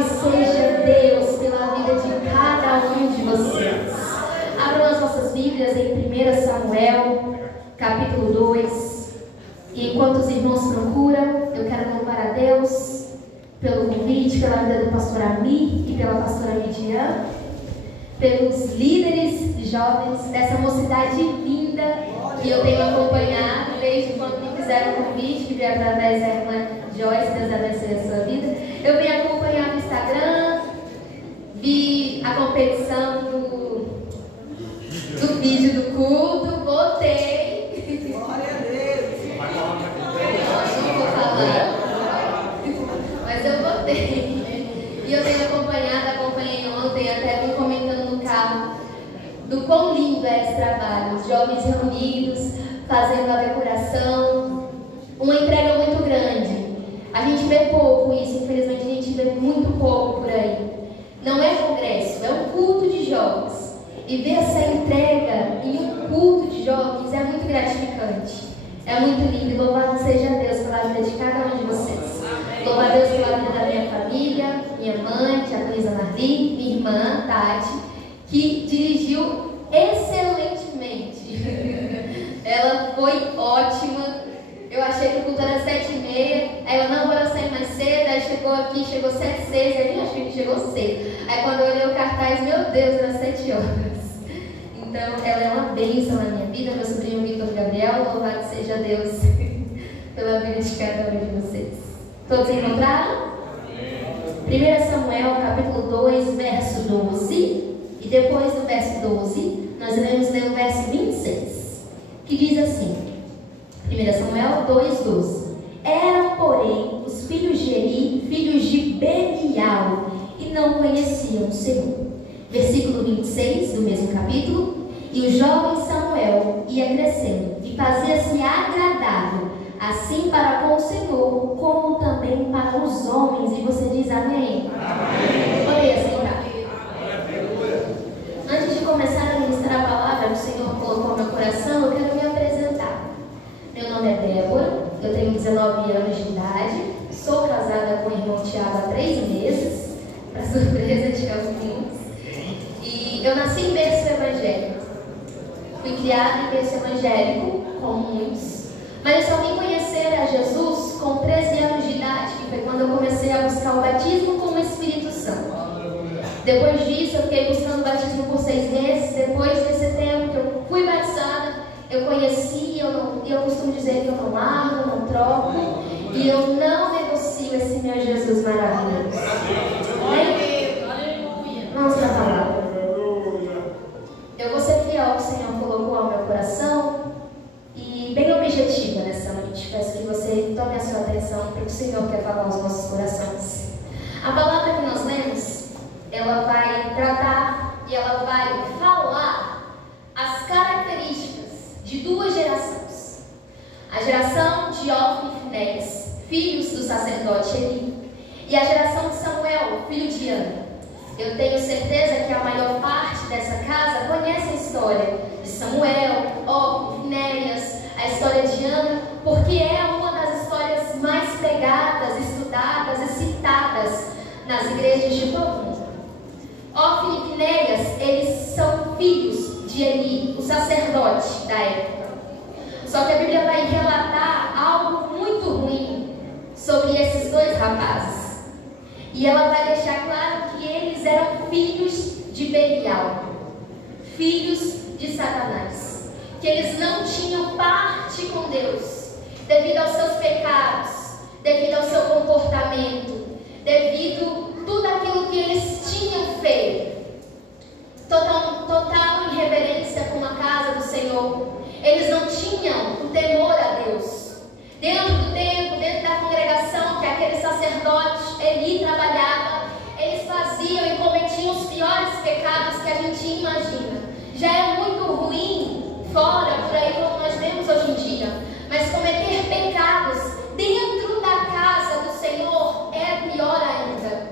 Louvado seja Deus pela vida de cada um de vocês. Abram as vossas Bíblias em 1 Samuel, capítulo 2. E enquanto os irmãos procuram, eu quero louvar a Deus pelo convite, pela vida do pastor Ami e pela pastora Midian, pelos líderes jovens dessa mocidade linda que eu tenho acompanhado desde quando me fizeram o convite, que veio através da irmã Joyce. Deus abençoe a sua vida. Eu venho acompanhar no Instagram, vi a competição do vídeo do culto, botei. Glória a Deus. Não vou falar, mas eu botei. E eu tenho acompanhei ontem, até vim comentando no carro do quão lindo é esse trabalho. Os jovens reunidos, fazendo a decoração, uma entrega muito grande. A gente vê pouco isso, infelizmente a gente vê muito pouco por aí. Não é congresso, é um culto de jovens. E ver essa entrega em um culto de jovens é muito gratificante. É muito lindo. E louvado seja Deus pela vida de cada um de vocês. Louvado a Deus pela vida da minha família, minha mãe, tia Luísa Marli, minha irmã, Tati, que dirigiu excelentemente. Ela foi ótima. Eu achei que o culto era 7h30, aí eu não vou sair mais cedo, aí chegou aqui, chegou 7h06, aí eu achei que chegou cedo. Aí quando eu olhei o cartaz, meu Deus, era 7 horas. Então ela é uma bênção na minha vida, meu sobrinho Vitor Gabriel, louvado seja Deus pela vida de cada um de vocês. Todos encontraram? 1 Samuel, capítulo 2, verso 12, e depois do verso 12, nós iremos ler o verso 26, que diz assim, 1 Samuel 2:12. Eram, porém, os filhos de Eli, filhos de Belial, e não conheciam o Senhor. Versículo 26 do mesmo capítulo. E o jovem Samuel ia crescendo e fazia-se agradável, assim para com o Senhor, como também para os homens. E você diz amém? Amém. Orei assim, tá? Antes de começar a ministrar a palavra que o Senhor colocou no meu coração, eu quero me apresentar. Meu nome é Débora, eu tenho 19 anos de idade, sou casada com o irmão Tiago há 3 meses, para surpresa de alguns, e eu nasci em berço evangélico. Fui criada em berço evangélico, como muitos, mas eu só vim conhecer a Jesus com 13 anos de idade, que foi quando eu comecei a buscar o batismo com o Espírito Santo. Depois disso, eu fiquei buscando o batismo por 6 meses. Depois desse tempo que eu fui batizada, eu conheci, eu costumo dizer que eu não largo, não troco, e eu não negocio esse meu Jesus maravilhoso. Vamos para a palavra. Eu vou ser fiel ao que o Senhor colocou ao meu coração e bem objetiva nessa noite. Peço que você tome a sua atenção para o que o Senhor quer falar aos nossos corações. A palavra que nós lemos, ela vai tratar e ela vai falar as características de 2 gerações. A geração de Ofni e Finéias, filhos do sacerdote Eli, e a geração de Samuel, filho de Ana. Eu tenho certeza que a maior parte dessa casa conhece a história de Samuel, Ofni, Finéias, a história de Ana, porque é uma das histórias mais pregadas, estudadas e citadas nas igrejas de todo mundo. Ofni e Finéias, eles são filhos de Eli, o sacerdote da época. Só que a Bíblia vai relatar algo muito ruim sobre esses 2 rapazes. E ela vai deixar claro que eles eram filhos de Belial, filhos de Satanás. Que eles não tinham parte com Deus, devido aos seus pecados, devido ao seu comportamento, devido a tudo aquilo que eles tinham feito. Total irreverência com a casa do Senhor. Eles não tinham o temor a Deus. Dentro do templo, dentro da congregação que aquele sacerdote Eli trabalhava, eles faziam e cometiam os piores pecados que a gente imagina. Já é muito ruim fora, por aí como nós vemos hoje em dia, mas cometer pecados dentro da casa do Senhor é pior ainda.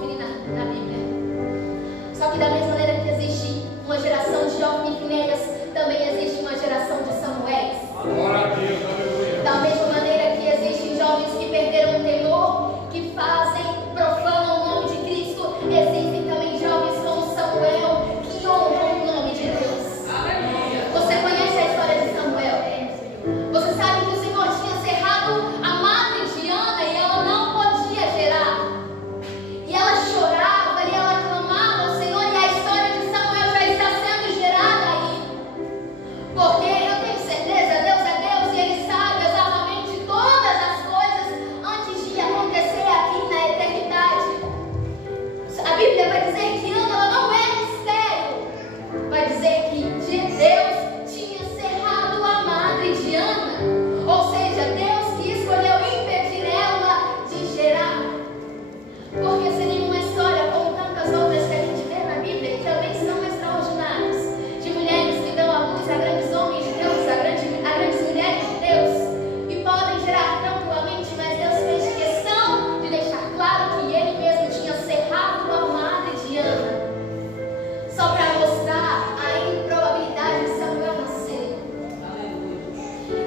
Ofni na Bíblia. Só que da mesma maneira que existe uma geração de Ofni e Finéias, também existe uma geração de Samuéis. Glória a Deus, aleluia. Da mesma maneira que existem jovens que perderam o temor, que fazem, profanam o nome de Cristo, existem também jovens como Samuel, que honram o nome de Deus. Aleluia. Você conhece a história de Samuel? Você sabe que o Senhor tinha cerrado a madre de Ana e ela não podia gerar. E ela chorava e ela clamava ao Senhor, e a história de Samuel já está sendo gerada aí. Porque eu tenho certeza, Deus é Deus e Ele sabe exatamente todas as coisas antes de acontecer aqui na eternidade. A Bíblia vai dizer que Ana ela não é mistério. Vai dizer que Deus tinha cerrado a madre de Ana. Ou seja, Deus que escolheu impedir ela de gerar. Porque se nenhuma história, como tantas outras que a gente vê na Bíblia, que também são extraordinárias, de mulheres que dão a luz a grandes homens de Deus, a grandes mulheres de Deus, e podem gerar tranquilamente, mas Deus fez questão de deixar claro que Ele mesmo tinha cerrado a madre de Ana, só para mostrar a improbabilidade de Samuel nascer.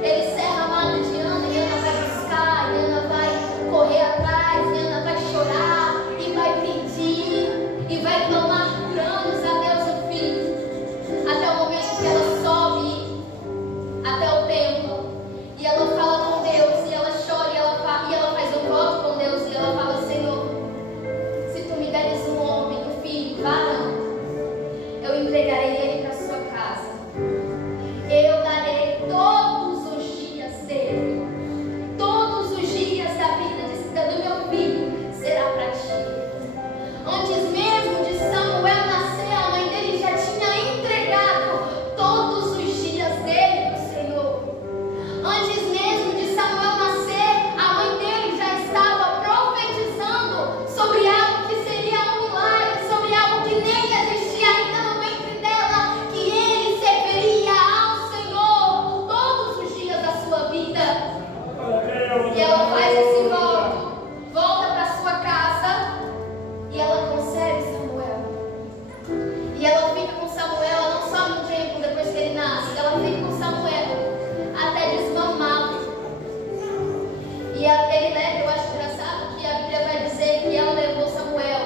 Ele cerra a madre de Ana e Ana vai buscar, e Ana vai correr atrás, e Ana vai chorar, e vai pedir, e vai clamar por anos a Deus o filho, até o momento que ela sobe até o templo, e ela fala com Deus, e ela chora, e ela faz um voto com Deus, e ela fala: Senhor, se tu me deres um homem, um filho, varão, eu entregarei ele para sua casa. Eu darei todos os dias dele. Todos os dias da vida do meu filho será para ti. Antes mesmo de Samuel nascer, a mãe dele já tinha entregado todos os dias dele para o Senhor. Antes mesmo de Samuel nascer, a mãe dele já estava profetizando sobre algo que seria um milagre, sobre algo que nem existia ainda no ventre dela, que ele serviria ao Senhor por todos os dias da sua vida. E ela faz esse voto, volta para sua casa e ela concebe Samuel. E ela fica com Samuel não só no tempo depois que ele nasce, ela fica com Samuel até desmamá-lo. E ele leva, eu acho engraçado que a Bíblia vai dizer que ela levou Samuel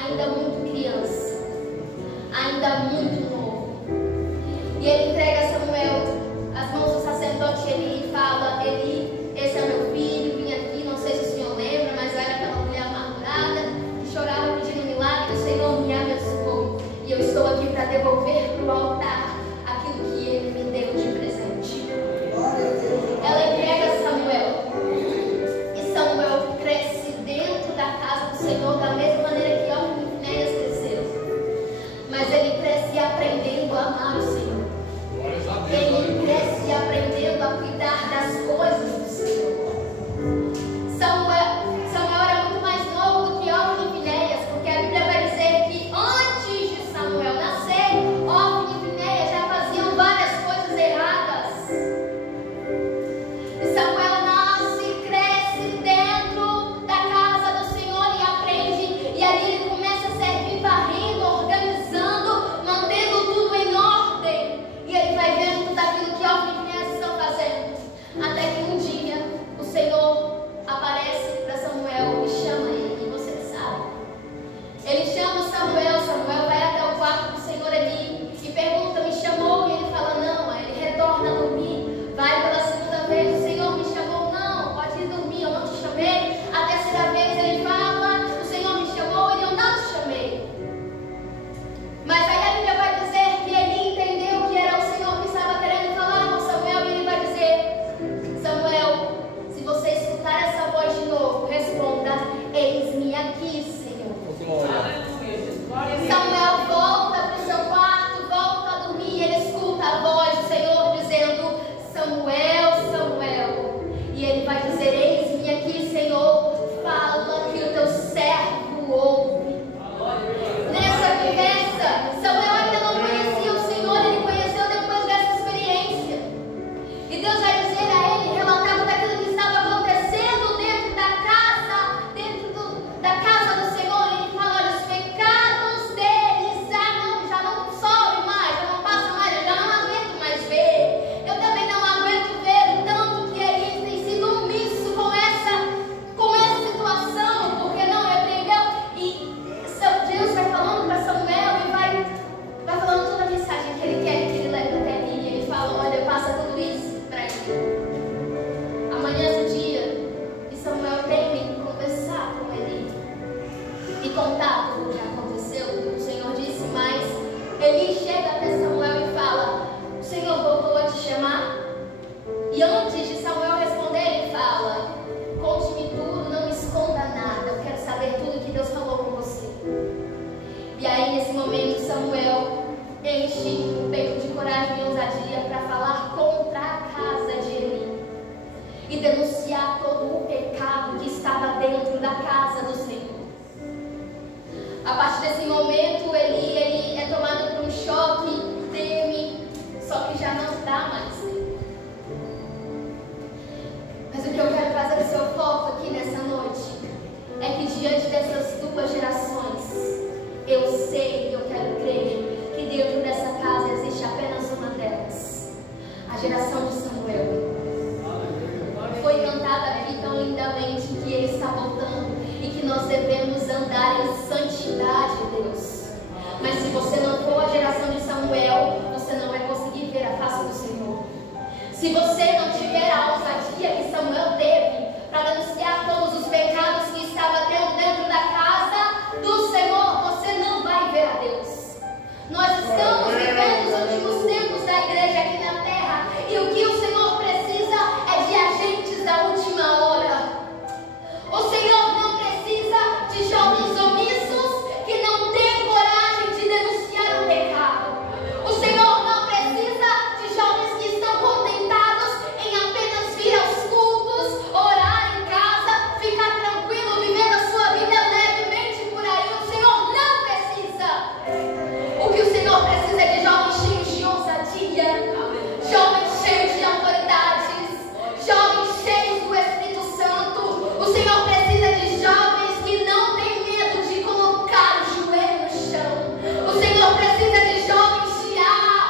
ainda muito criança, ainda muito novo. E ele entrega Samuel às mãos do sacerdote Eli e fala: Eli, esse é meu filho, vim aqui, não sei se o senhor lembra, mas eu era aquela mulher amargurada que chorava pedindo milagre, o Senhor me abençoou. E eu estou aqui para devolver para o altar aquilo que ele me deu de presente. Ela entrega Samuel. E Samuel cresce dentro da casa do Senhor da mesma maneira que Ofni e Finéias cresceram. Mas ele cresce aprendendo a amar o Senhor. Ele cresce aprendendo a cuidar das coisas do Senhor. Samuel era muito mais novo do que Ofni e Finéias, porque a Bíblia vai dizer que antes de Samuel nascer, Ofni e Finéias já faziam várias coisas erradas. E Samuel nasce, cresce dentro da casa do Senhor e aprende, e ali ele começa a servir varrendo, organizando, mantendo tudo em ordem. E ele vai vendo tudo aquilo que Ofni e Finéias estão fazendo. Até que um dia o Senhor aparece para Samuel e chama ele. E você sabe, ele chama Samuel. Samuel vai até o quarto do Senhor ali e pergunta: me chamou? E ele fala: não. Aí ele retorna a dormir. Vai pela segunda vez: o Senhor me chamou? Não, pode ir dormir, eu não te chamei. A terceira vez ele fala: o Senhor me chamou? E eu não te chamei. Mas aí a Bíblia vai dizer que ele entendeu que era o Senhor que estava querendo falar com Samuel, e ele vai dizer: Samuel, se você escutar essa voz de novo, responda: eis-me aqui, Senhor. Aleluia. do que aconteceu, do que o Senhor disse, mas Eli chega até Samuel e fala: o Senhor voltou a te chamar? E antes de Samuel responder, ele fala: conte-me tudo, não me esconda nada, eu quero saber tudo que Deus falou com você. E aí, nesse momento, Samuel enche o peito de coragem e ousadia para falar contra a casa de Eli e denunciar todo o pecado que estava dentro da casa do Senhor. A partir desse momento, Eli é tomado por um choque, teme, só que já não dá mais tempo. Mas o que eu quero trazer o seu foco aqui nessa noite é que diante dessas duas gerações, eu sei e eu quero crer que dentro dessa casa existe apenas uma delas, a geração de Samuel. Foi cantada aqui tão lindamente que ele está voltando e que nós devemos andar em santidade, Deus. Mas se você não for a geração de Samuel, você não vai conseguir ver a face do Senhor. Se você não tiver a ousadia que Samuel teve para denunciar todos os pecados que estava tendo dentro da casa do Senhor, você não vai ver a Deus. Nós estamos vivendo os últimos tempos da igreja aqui na terra, e o que o Senhor precisa é de agentes da última hora. O Senhor não precisa de jovens omissos que não têm coragem de denunciar o pecado. O Senhor não precisa de jovens que estão contentados em apenas vir aos cultos, orar em casa, ficar tranquilo, vivendo a sua vida levemente por aí. O Senhor não precisa. O que o Senhor precisa é de jovens cheios de ousadia, jovens cheios de autoridades, jovens cheios do Espírito Santo. O Senhor precisa de jovens que não têm medo de colocar o joelho no chão. O Senhor precisa de jovens de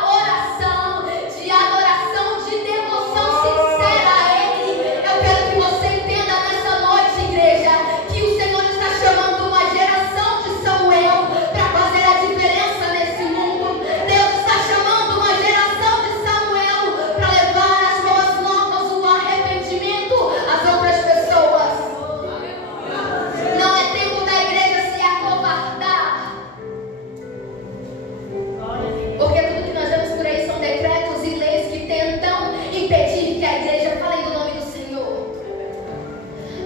oração, de adoração, de devoção sincera a Ele. Eu quero que você entenda nessa noite, igreja, que o Senhor está chamando uma geração de Samuel para fazer a diferença nesse mundo. Deus está chamando uma geração de Samuel para levar as boas novas, o arrependimento às outras pessoas. Não é tempo da igreja se acovardar, porque tudo que nós vemos por aí são decretos e leis que tentam impedir que a igreja fale do nome do Senhor.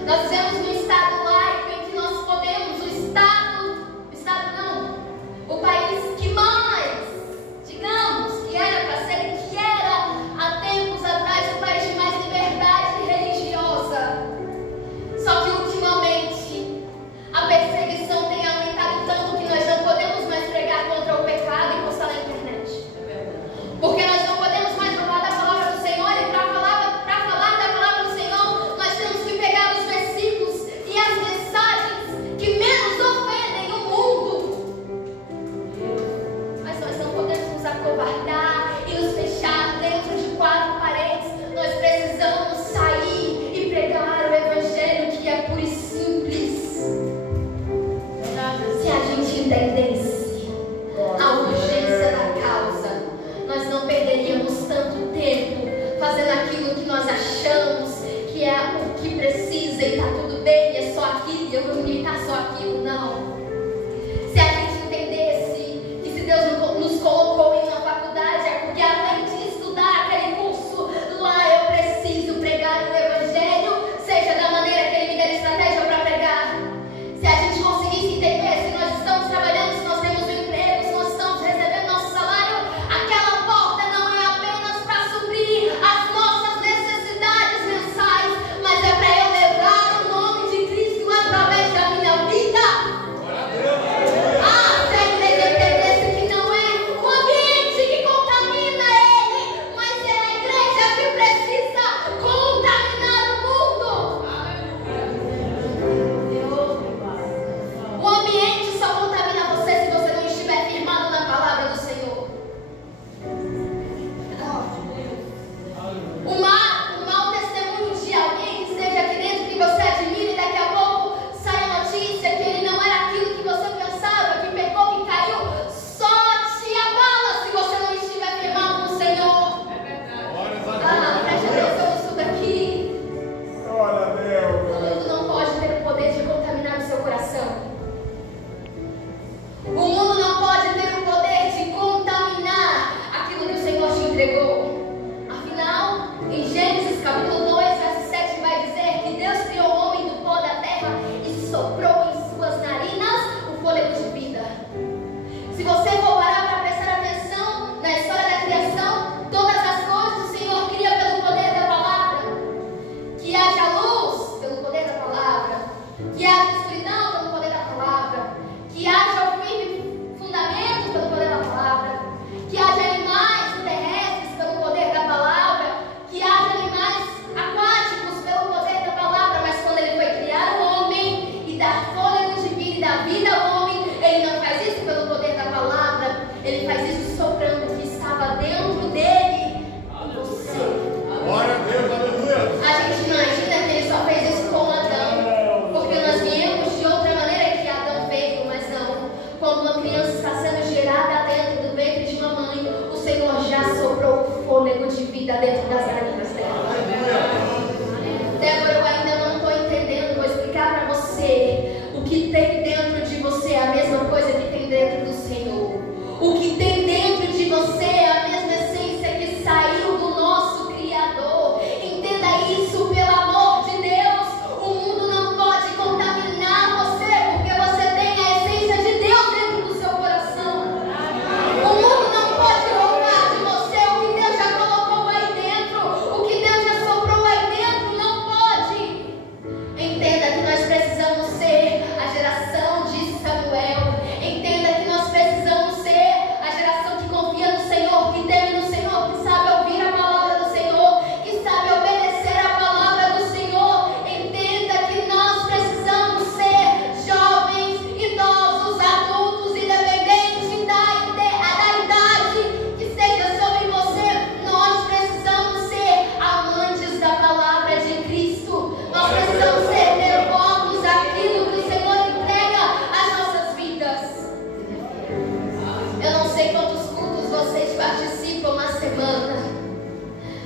Nós vivemos num estado laico em que nós podemos, o país que mais, digamos, que era para ser, que era há tempos atrás o país de mais liberdade religiosa. Só que ultimamente a perseguição tem aumentado tanto que nós não podemos mais pregar contra o pecado e postar na internet. Porque nós não podemos mais falar da palavra do Senhor, e para falar da palavra do Senhor, nós temos que pegar os versículos e as mensagens que menos ofendem o mundo. Mas nós não podemos nos acovardar e nos fechar dentro de quatro paredes. Nós precisamos sair e pregar o Evangelho, que é puro e simples. Se a gente entendesse a urgência da causa, nós não perderíamos tanto tempo fazendo aquilo que nós achamos que é o que precisa e está tudo bem, é só aquilo, eu vou imitar só aquilo. Não. Se a gente entendesse que se Deus nos colocou em uma faculdade, é porque além de estudar aquele curso lá, eu preciso pregar o Evangelho, seja da maneira que Ele me der estratégia para pregar. Se a gente conseguisse entender, se nós estamos trabalhando, se vida dentro das narinas dela. Débora, eu ainda não estou entendendo, vou explicar para você. O que tem dentro de você é a mesma coisa que tem dentro do Senhor. O que tem dentro de você é a mesma essência que saiu do nosso Criador. Entenda isso, pelo amor de Deus. O mundo não pode contaminar você, porque você tem a essência de Deus dentro do seu coração. O mundo não pode roubar de você o que Deus já colocou aí dentro, o que Deus já soprou aí dentro, não pode. Entenda que nós precisamos ser a geração de Samuel. Entenda que nós precisamos ser a geração que confia no Senhor, que teme no Senhor, que sabe ouvir a palavra do Senhor, que sabe obedecer a palavra do Senhor. Entenda que nós precisamos ser jovens, idosos, adultos, independente da idade que esteja sobre você. Nós precisamos ser amantes da palavra de Cristo. Nós precisamos ser devotos àquilo que o Senhor entrega às nossas vidas. Eu não sei quantos cultos vocês participam na semana,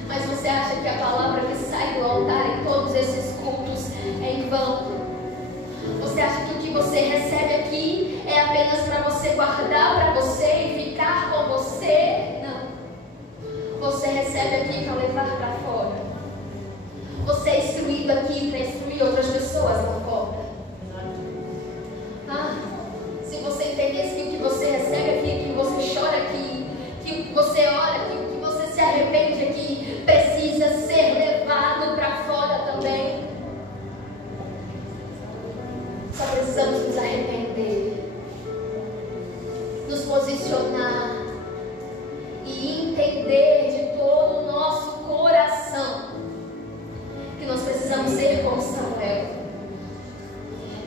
mas você acha que a palavra que sai do altar em todos esses cultos é em vão? Você acha que o que você recebe aqui é apenas para você guardar para você e ficar com você? Não. Você recebe aqui para levar para fora. Você é instruído aqui para instruir outras pessoas lá fora. Se você entendesse que o que você recebe aqui, que você chora aqui, que você ora aqui, que você se arrepende aqui, precisa ser levado para fora também. Só precisamos nos arrepender, nos posicionar e entender de todo o nosso coração que nós precisamos ser como Samuel,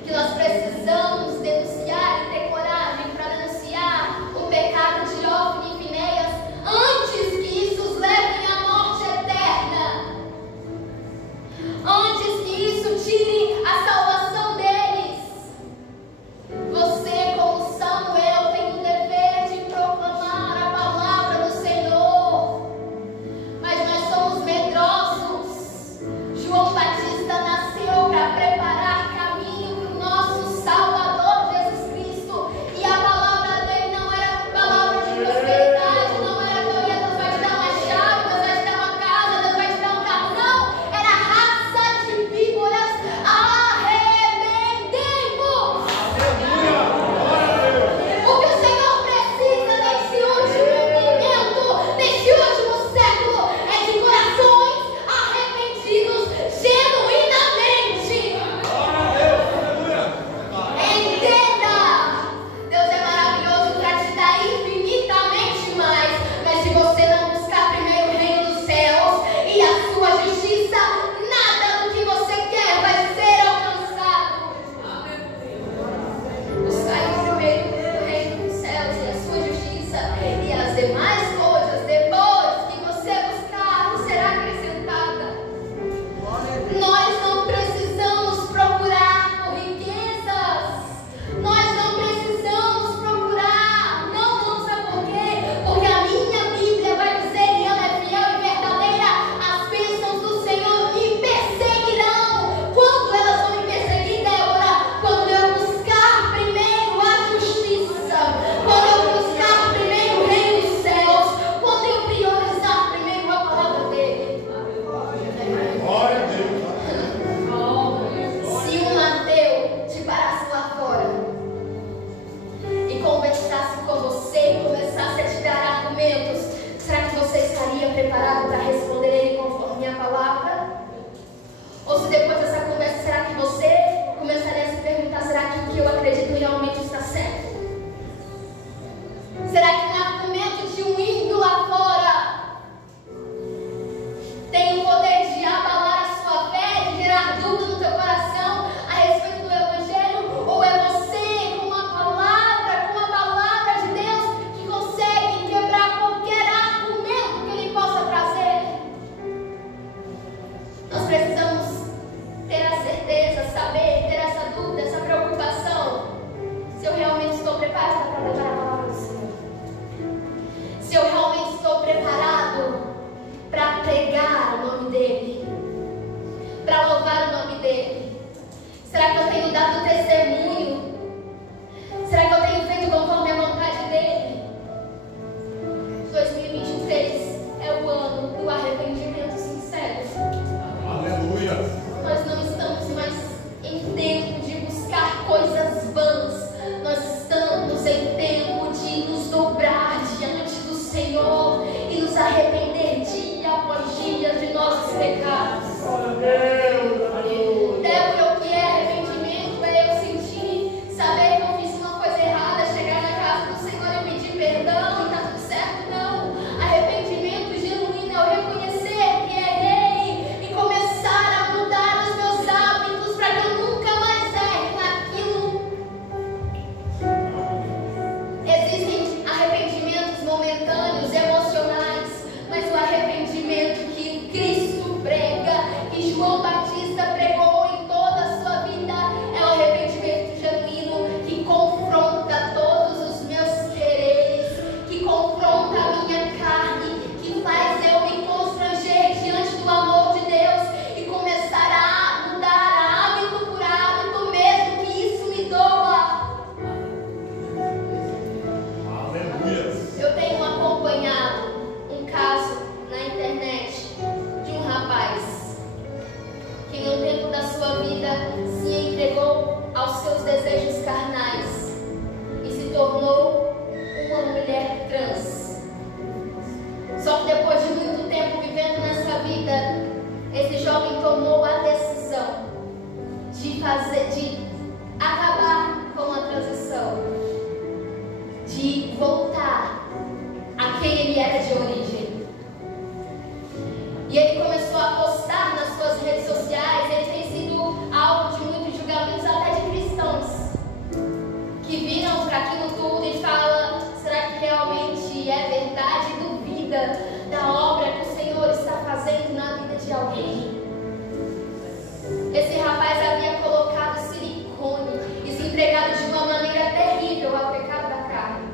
que nós precisamos denunciar e ter coragem para denunciar o pecado de Ófni e Finéias antes que isso os leve à morte eterna, antes que isso tire a salvação deles. Você, como Samuel, tem o dever de proclamar a palavra do Senhor, mas nós somos medrosos. João Batista nasceu para preparar caminho para o nosso Salvador Jesus Cristo, e a palavra dele não era palavra de prosperidade, não era glória, Deus vai te dar uma chave, Deus vai te dar uma casa, Deus vai te dar um carro, não, era raça de víboras, arrependemos. O que o Senhor precisa nesse último momento, nesse último século, é de corações arrependidos genuinamente. Entenda, Deus é maravilhoso para te dar infinitamente mais, mas se você não buscar primeiro o reino dos céus e a sua justiça, nada do que você quer vai ser alcançado. Buscar primeiro o reino dos céus e a sua justiça, e as demais coisas depois que você buscar será acrescentada. Nós não precisamos procurar por riquezas. Nós não precisamos procurar. Não, sabe por quê? Porque a minha Bíblia vai dizer, e ela é fiel e verdadeira, as bênçãos do Senhor me perseguirão. Quando elas vão me perseguir, Débora? Quando eu buscar primeiro a justiça, quando eu buscar primeiro o reino dos céus, quando eu priorizar primeiro a palavra dele. Glória a Deus. Se um ateu te parasse lá fora e conversasse com você e começasse a te dar argumentos, será que você estaria preparado para responder ele conforme a palavra? Ou se depois dessa conversa, será que você começaria a se perguntar, será que o que eu acredito realmente está certo? Será que o argumento de um ímpio lá fora tem o poder de abalar a sua fé, de gerar dúvida no teu coração a respeito do Evangelho? Ou é você, com a palavra de Deus, que consegue quebrar qualquer argumento que ele possa trazer? Nós precisamos ter a certeza, saber, ter essa dúvida, essa preocupação, se eu realmente estou preparada para levar a palavra do Senhor, se eu realmente estou preparado para Será que eu tenho dado testemunho? Será que eu tenho feito conforme a vontade dele? 2023 é o ano do arrependimento sincero. Aleluia. Nós não estamos mais em tempo de buscar coisas vãs. Nós estamos em tempo de nos dobrar diante do Senhor e nos arrepender dia após dia de nossos pecados. Débora, o que é arrependimento? É eu sentir, saber que eu fiz uma coisa errada, chegar na casa do Senhor e pedir perdão e tá tudo certo? Não. Arrependimento genuíno é eu reconhecer que errei e começar a mudar os meus hábitos para que eu nunca mais erre naquilo. Existem arrependimentos momentâneos, emocionais, mas o arrependimento que Cristo prega, que João Batista pregou em toda a sua vida, é o arrependimento genuíno que confronta todos os meus quereres, que confronta a minha carne, que faz eu me constranger diante do amor de Deus e começar a mudar hábito por hábito, mesmo que isso me doa. Aleluia. Eu tenho acompanhado um caso na internet de um rapaz que no tempo da sua vida se entregou aos seus desejos carnais e se tornou uma mulher trans. Só que depois de muito tempo vivendo nessa vida, esse jovem tomou a decisão de acabar com a transição, de voltar a quem ele era de origem. E ele começou a postar nas suas redes sociais. Ele tem sido alvo de muitos julgamentos, até de cristãos, que viram para aquilo tudo e falam: será que realmente é verdade? Duvida da obra que o Senhor está fazendo na vida de alguém. Esse rapaz havia colocado silicone e se entregado de uma maneira terrível ao pecado da carne.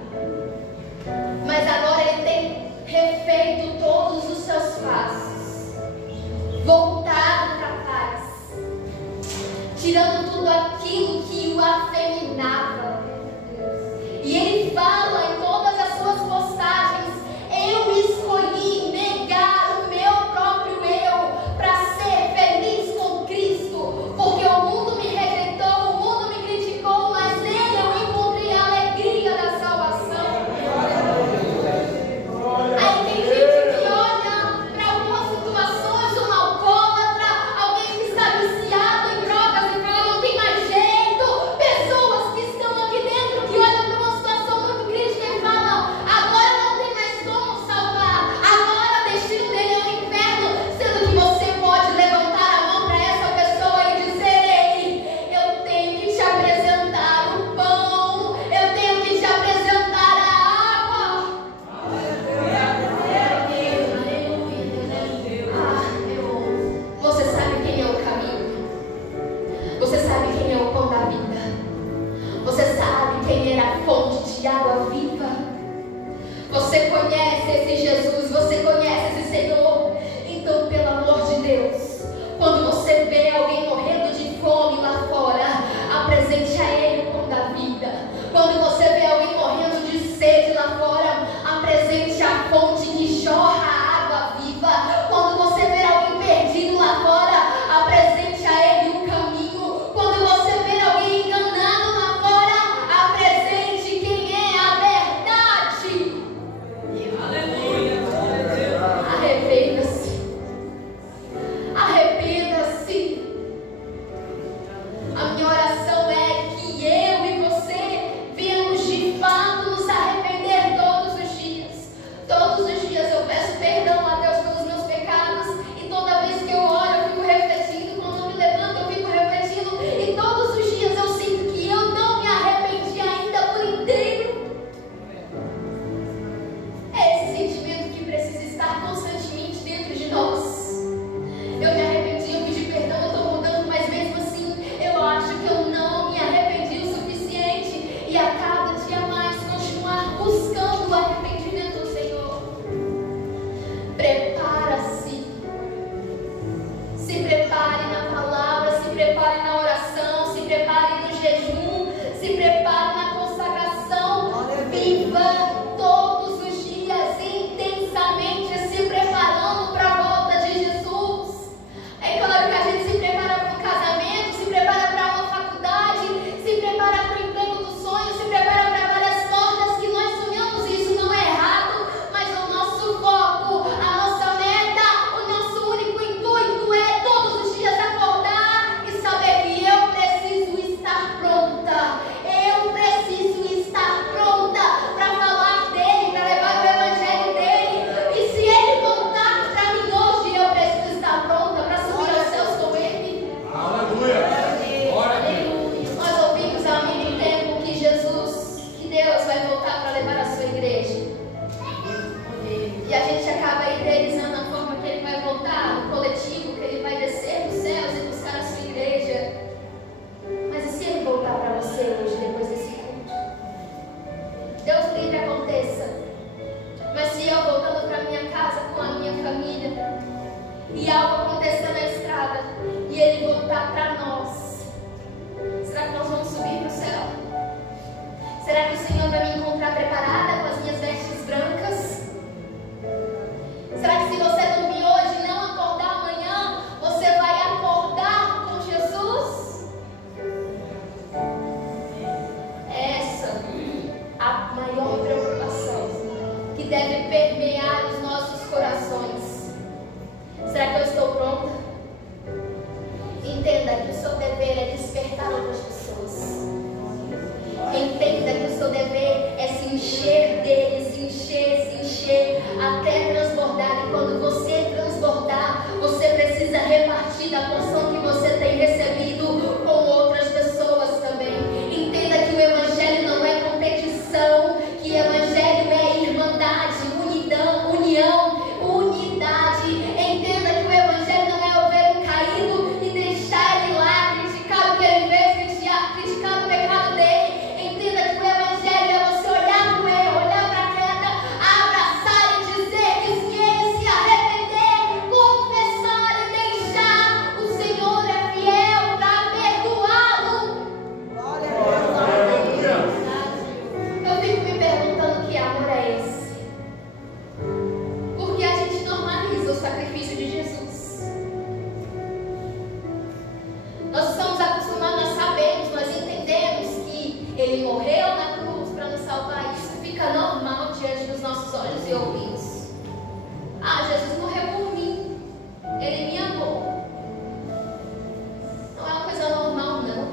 Mas agora ele tem refeito todos os seus passos, voltado para a paz, tirando tudo aquilo que o afeminava. E ele fala em todas as suas postagens: eu escolhi negar o meu próprio eu para ser feliz com Cristo, porque o mundo me rejeitou, o mundo me criticou, mas nele eu encontrei a alegria da salvação. Aí tem gente que olha para algumas situações, um alcoólatra, alguém que está viciado em drogas e fala: não tem mais jeito. Pessoas que estão aqui dentro que olham para uma situação muito crítica e falam: agora não tem mais como salvar, agora o destino dele é o inferno. Sendo que você pode levantar a mão para essa pessoa e dizer: ei, eu tenho que te apresentar o pão, eu tenho que te apresentar a água. Você sabe quem é o caminho? Você sabe quem é o pão da vida? Você sabe quem era a fonte de água viva? Você conhece esse Jesus? Você conhece esse Senhor? Então, pelo amor de Deus, quando você vê alguém morrendo de fome lá fora, apresente a ele o pão da vida. Quando você vê alguém morrendo de sede lá fora, apresente a fonte que jorra a água viva. Quando você vê alguém perdido lá fora, apresente a ele o caminho. Quando você vê alguém enganado lá fora, apresente quem é a verdade. Aleluia. vai preparada com as minhas vestes brancas? Será que se você dormir hoje e não acordar amanhã, você vai acordar com Jesus? Essa é a maior preocupação que deve permear os nossos corações. Será que eu estou pronta? Entenda que o seu dever é despertar outras pessoas. Entenda que o seu dever é se encher dele, se encher, até transbordar. E quando você transbordar, você precisa repartir da porção que você tem recebido com outras pessoas também. Entenda que o Evangelho não é competição, que o Evangelho é irmandade, união, unidade. Entenda que o Evangelho não é ver um caído e deixar ele lá, criticar o que ele fez, criticar o pecado dele. Entenda que o Evangelho é você olhar para o erro, olhar para a queda, abraçar e dizer que se ele se arrepender, confessar e deixar, o Senhor é fiel para perdoá-lo. Eu fico me perguntando que amor é esse? Porque a gente normaliza o sacrifício de Jesus. Nós estamos acostumados a sabermos, nós entendemos que Ele morreu na cruz para nos salvar. Isso fica normal diante dos nossos olhos e ouvidos. Ah, Jesus morreu por mim. Ele me amou. Não é uma coisa normal, não.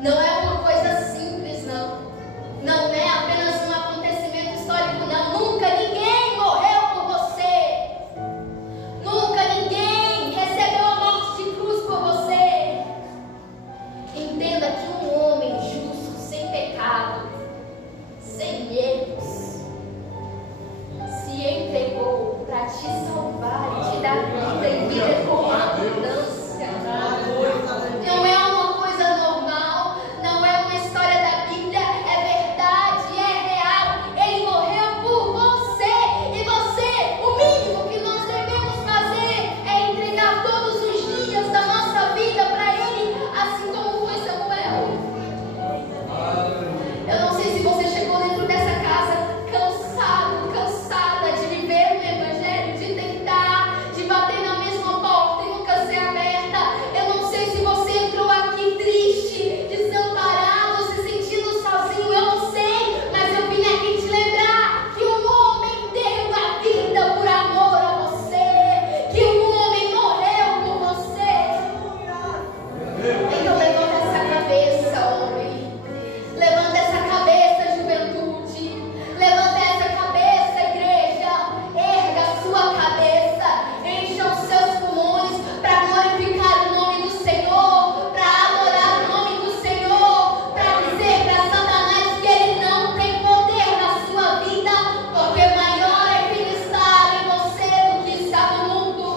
Não é uma coisa simples, não. Não é apenas um acontecimento histórico, não. Nunca ninguém morreu por você. Nunca ninguém recebeu a morte de cruz por você. Entenda que um homem justo, sem pecado, sem erros, se entregou para te salvar e te dar vida e vida com abundância. Não é uma coisa normal, não é uma história da Bíblia, é verdade, é real. Ele morreu por você e você, o mínimo que nós devemos fazer é entregar todos os dias da nossa vida para Ele, assim como foi Samuel. Eu não sei se você chegou dentro dessa casa cansada de viver o Evangelho, de tentar, de bater na mesma porta e nunca ser aberta. Eu não sei se você entrou aqui triste, desamparado, se sentindo sozinho. Eu não sei, mas eu vim aqui te lembrar que um homem deu a vida por amor a você, que um homem morreu por você. Então levanta essa cabeça, homem. Levanta essa cabeça, juventude. Levanta essa cabeça, igreja. Erga a sua cabeça. Encha os seus pulmões para glorificar o nome do Senhor, para adorar o nome do Senhor, para dizer para Satanás que ele não tem poder na sua vida, porque maior é quem está em você do que está no mundo.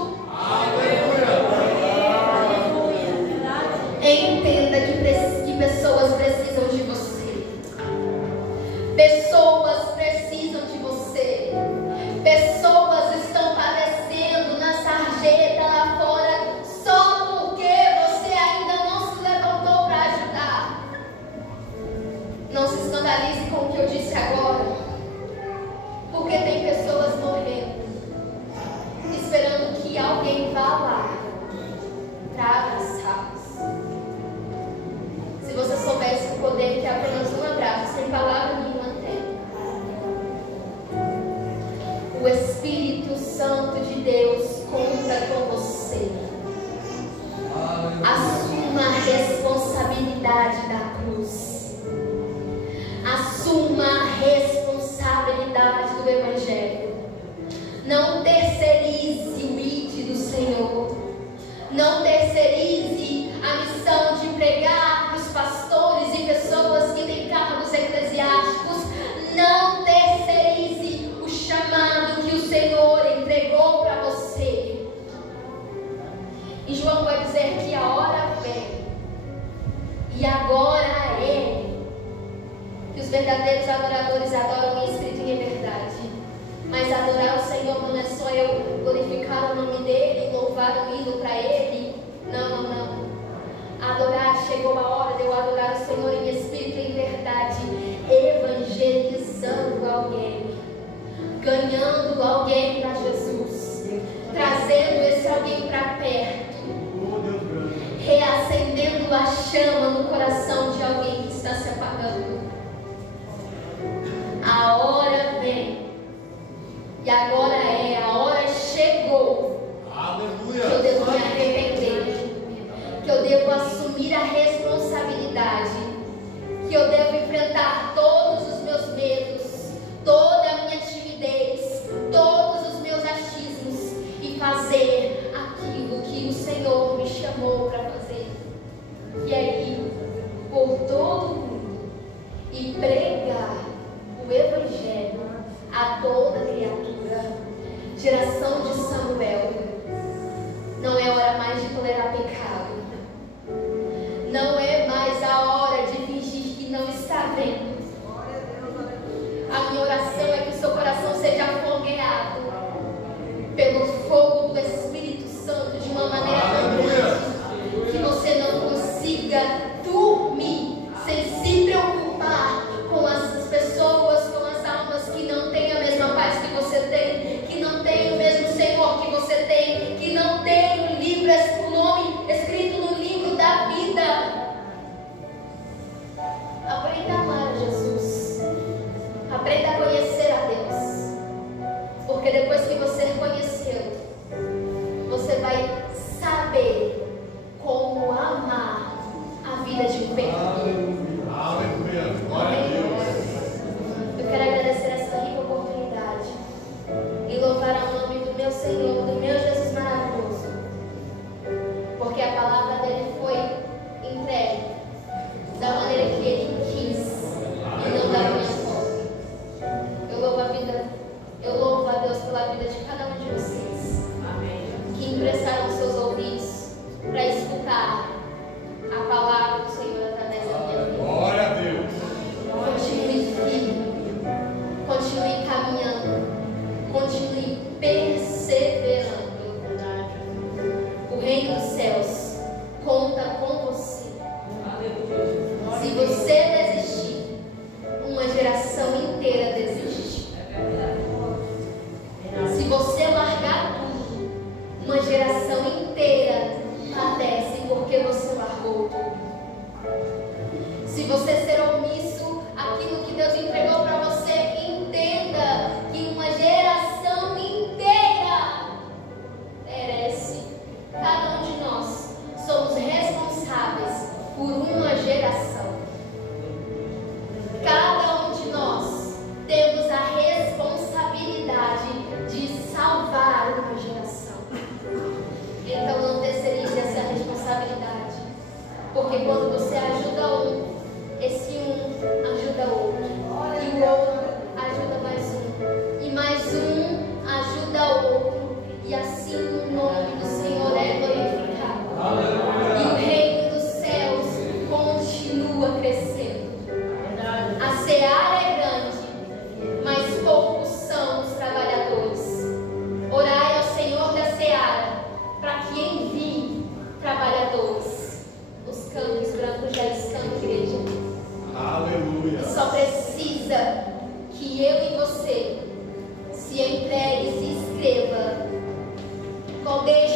Entenda que pessoas precisam de você. Pessoas precisam de você. Pessoas estão padecendo na sarjeta lá fora só porque você ainda não se levantou para ajudar. Não se escandalize com o que eu disse agora, porque tem pessoas morrendo, esperando que alguém vá lá para abraçá-los. Se você soubesse o poder que é apenas um abraço, sem palavra nenhuma tem. O Espírito Santo de Deus conta com você. Assuma a responsabilidade da cruz. Assuma a responsabilidade do Evangelho. Não terceirize o ID do Senhor. Não terceirize a missão de pregar para os pastores e pessoas que têm cargos eclesiásticos. Não terceirize o chamado que o Senhor entregou para você. E João vai dizer que a hora vem, e agora é, que os verdadeiros adoradores adoram em espírito e em verdade. Mas adorar o Senhor não é só eu glorificar o nome dEle, louvar o hino para Ele. Não, não, não. Adorar, chegou a hora de eu adorar o Senhor em espírito e em verdade. chamando alguém para Jesus, trazendo esse alguém para perto, reacendendo a chama no coração de alguém que está se apagando. A hora vem, e agora a hora chegou. Aleluia. Que eu devo me arrepender, que eu devo assumir a responsabilidade, que eu devo enfrentar todos os meus medos, toda a minha timidez, todos os meus achismos e fazer aquilo que o Senhor me chamou para fazer. E aí, por todo o mundo e pregar o Evangelho a toda criatura. Geração de Samuel, não é hora mais de tolerar pecado, não é mais a hora de fingir que não está vendo. A minha oração é que o seu coração seja fogueado pelo fogo do Espírito Santo de uma maneira tão grande que você não consiga dormir sem se preocupar com essas pessoas, com as almas que não têm a mesma paz que você tem, que não tem o mesmo Senhor que você tem, que não tem o nome escrito no livro da vida. Aprenda a amar a Jesus, aprenda a conhecer a Deus, porque depois que você conheceu, você vai saber como amar a vida de um pecador. Aleluia. Glória a Deus. Eu quero agradecer essa rica oportunidade e louvar ao nome do meu Senhor, do meu Jesus maravilhoso, porque a palavra dele foi entregue da maneira que ele quis e não da minha forma. Eu louvo a Deus pela vida de cada um de vocês que emprestaram seus ouvidos para escutar a palavra do Senhor através da minha vida. Glória a Deus. Continue firme, continue caminhando, continue perseverando. O reino dos céus conta com você. Se você desistir, uma geração inteira desiste. Se você largar tudo, uma geração inteira padece porque você largou tudo. Se você ser omisso àquilo que Deus entregou para você, entenda que uma geração inteira perece. Cada um de nós somos responsáveis por uma geração. Cada um de nós temos a responsabilidade de salvar uma geração. Então não terceirize essa responsabilidade, porque quando você ajuda um, esse um ajuda outro, e o outro ajuda mais um, e mais um ajuda outro, e assim o nome do Senhor é glorificado. E o reino dos céus continua crescendo. A seara é grande, mas poucos são os trabalhadores. Orai ao Senhor da seara para que envie trabalhadores. Os campos brancos já estão, igreja. Aleluia. E só precisa que eu e você se entregue, se inscreva. Deixe